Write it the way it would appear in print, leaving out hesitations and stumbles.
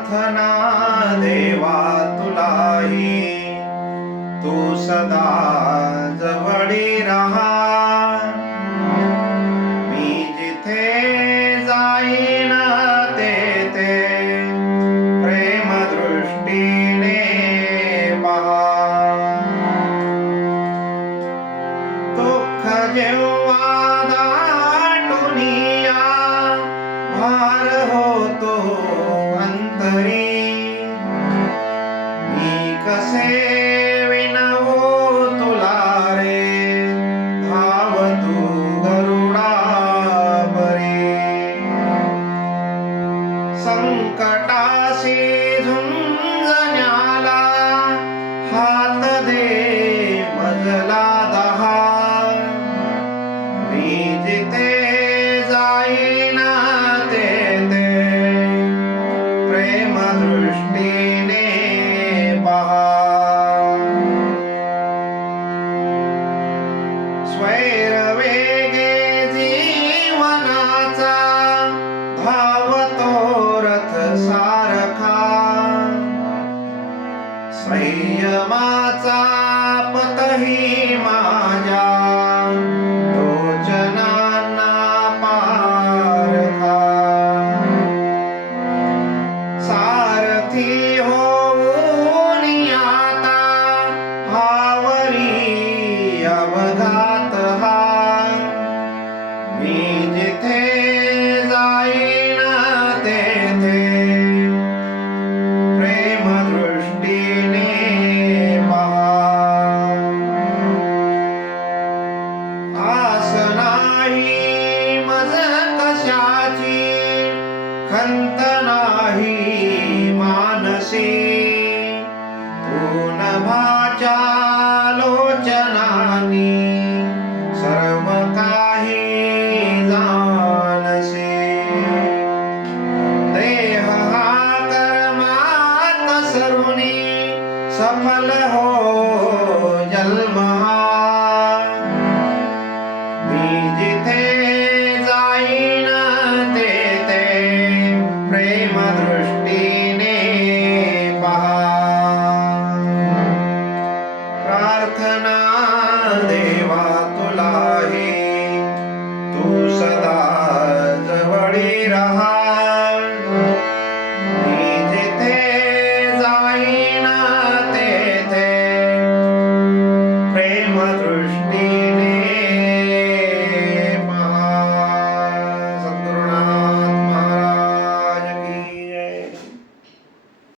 प्रार्थना देवा तुलाई, तू सदा जवळी रहा. मी जिथे जाईन तेथे प्रेम दृष्टीने पहा. दुःख जेव्हा दाटून या, भार होतो अंतरी. मी कसे विनवू तुला रे, धाव तू गरुडा परी. संकटाशी झुंजण्याला हात दे मजला दहा. मी जिथे जाईन तेथे प्रेम दृष्टीने पहा. स्वैरवेगे जीवनाचा धावतो रथ सारखा. संयमाचा पथही माझ्या लोचनांना पारखा. सारथी होऊन आता भावरी अवघात हा. मी जिथे जाईन तेथे प्रेम दृष्टीने पहा. आस नाही मज कशाची, खंत नाही मानसी. तू नभाच्या लोचनानी सर्व काही जाणसी. देह हा कर्मात सरुनी सफल हो जन्म हा. मी जिथे जाईन तेथे प्रेम दृष्टी